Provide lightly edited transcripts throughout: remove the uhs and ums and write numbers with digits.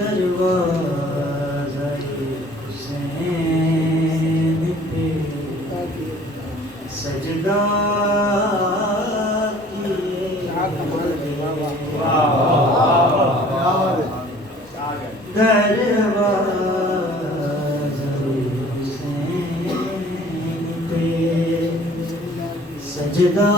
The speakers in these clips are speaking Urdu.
دروازہ حسین پہ سجدہ دروازہ حسین پہ سجدہ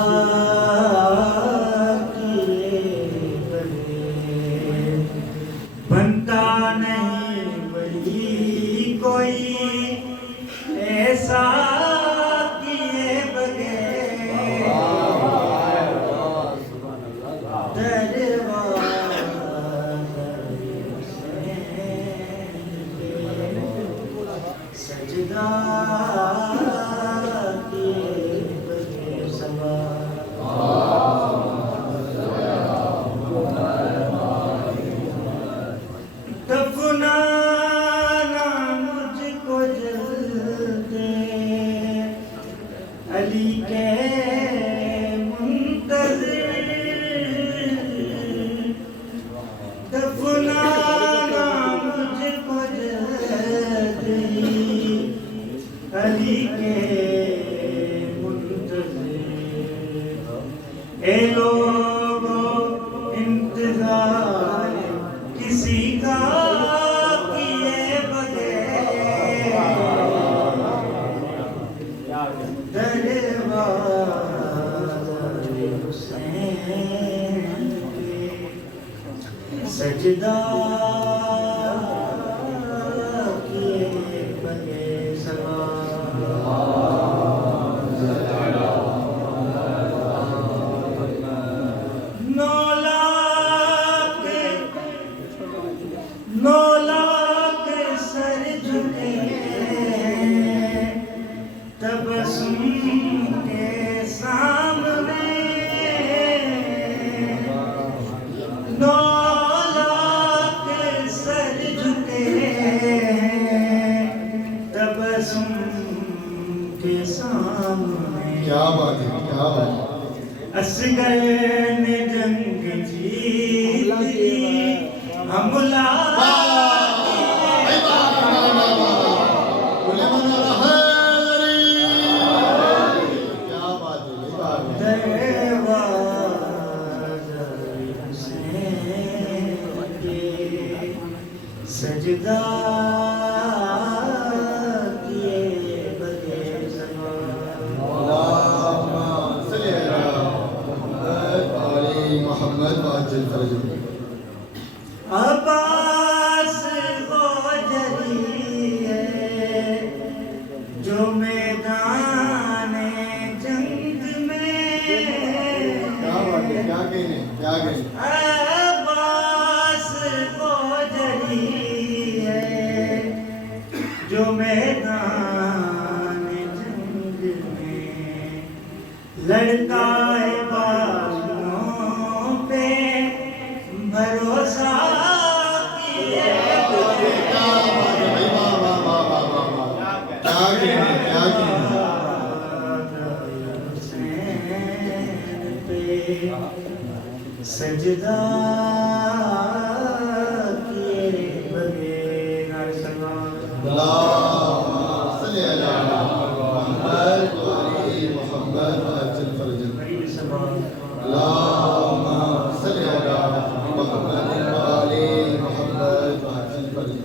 بنتا نہیں ولی کوئی ایسا کیے بغیر دروازہ سجدہ کیے بغیر سوا دفنانا مجھ کو جلد علی کے منتظر دفنانا مجھ کو جلد علی کے منتظر اے لوگو انتظار کسی کا کیے بغیر دروازہ حسین پہ سجدہ کیے بغیر سوا سر جھکے تبسم کے سامنے 9 لاکھ سر جھکے تبسم کے سامنے کیا بات ہے کیا بات ہے اصغر نے جنگ جیت لی حملہ سجدہ کیے بغیر سوا اللہم صلی علی محمد وعجل فرجہ عباس وہ جری ہے جو میدان جنگ میں کیا بات ہے کیا کہنے عباس وہ جری جو میدان جنگ میں لڑتا ہے بازوؤں پہ بھروسہ کیے حسین پہ سجدہ کیے بغیر اللہم صلی علی محمد وعجل فرجہ اللہم صلی علی محمد محمد وعجل فرجہ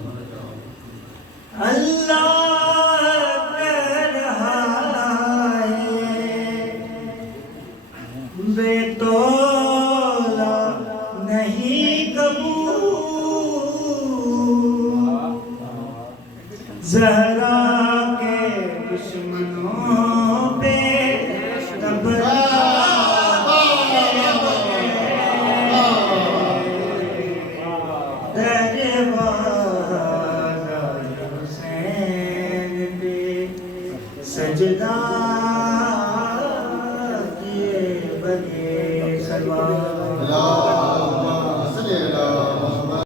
اللہ کر رہا ہے بے تولا نہیں قبول زہرا کے دشمنوں پہ دروازہ حسین پہ سجدہ